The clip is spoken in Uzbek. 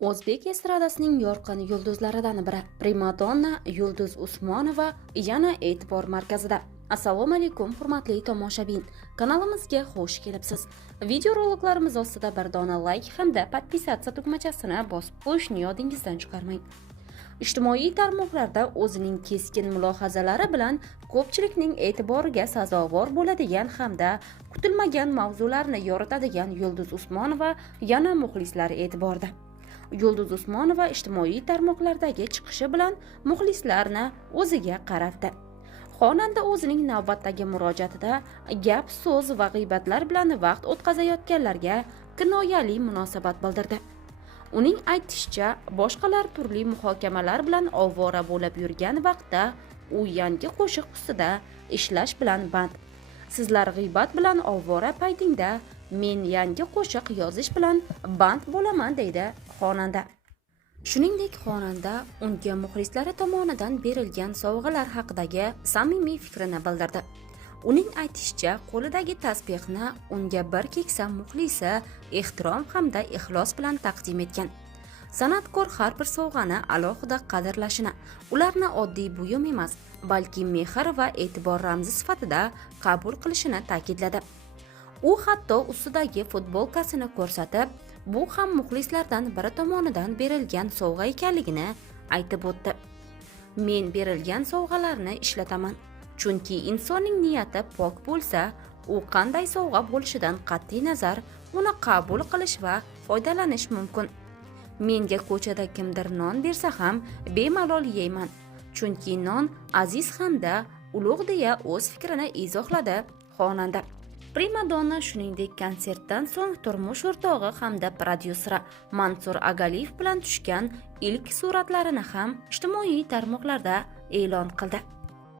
O'zbek estradasining yorqin yulduzlaridan biri primadonna Yulduz Usmonova yana e'tibor markazida. Assalomu alaykum hurmatli tomoshabin. Kanalimizga xush kelibsiz. Videoroliklarimiz ostida bir dona like hamda podpisatsiya tugmachasini bosib qo'yishni yodingizdan chiqarmang. Ijtimoiy tarmoqlarda o'zining keskin mulohazalari bilan ko'pchilikning e'tiboriga sazovor bo'ladigan hamda kutilmagan mavzularni yoritadigan Yulduz Usmonova yana muxlislar e'tiborida. Yulduz Usmonova ijtimoiy tarmoqlardagi chiqishi bilan muxlislarni o'ziga qaratdi. Xonanda o'zining navbatdagi murojaatida gap, so'z va g'iybatlar bilan vaqt o'tkazayotganlarga kinoyali munosabat bildirdi. Uning aytishicha, boshqalar turli muhokamalar bilan ovora bo'lib yurgan vaqtda u yangi qo'shiq ustida ishlash bilan band. Sizlar g'iybat bilan ovora paytingda men yangi qo'shiq yozish bilan band bo'laman, deydi xonanda. Shuningdek, xonanda unga muxlislari tomonidan berilgan sovg'alar haqidagi samimiy fikrini bildirdi. Uning aytishicha, qo'lidagi tasbehni unga bir keksa muxlisi ehtirom hamda ixlos bilan taqdim etgan. San'atkor har bir sovg'ani alohida qadrlashini, ularni oddiy buyum emas, balki mehr va e'tibor ramzi sifatida qabul qilishini ta'kidladi. U hatto ustidagi futbolkasini ko'rsatib, bu ham muxlislardan biri tomonidan berilgan sovg'a ekanligini aytib o'tdi. Men berilgan sovg'alarni ishlataman, chunki insonning niyati pok bo'lsa, u qanday sovg'a bo'lishidan qat'iy nazar uni qabul qilish va foydalanish mumkin. Menga ko'chada kimdir non bersa ham bemalol yeyman, chunki non aziz hamda ulug' deya o'z fikrini izohladi xonanda. Primadonna shuningdek konsertdan so'ng turmush o'rtog'i hamda prodyuseri Mansur Agaliyev bilan tushgan ilk suratlarini ham ijtimoiy tarmoqlarda e'lon qildi.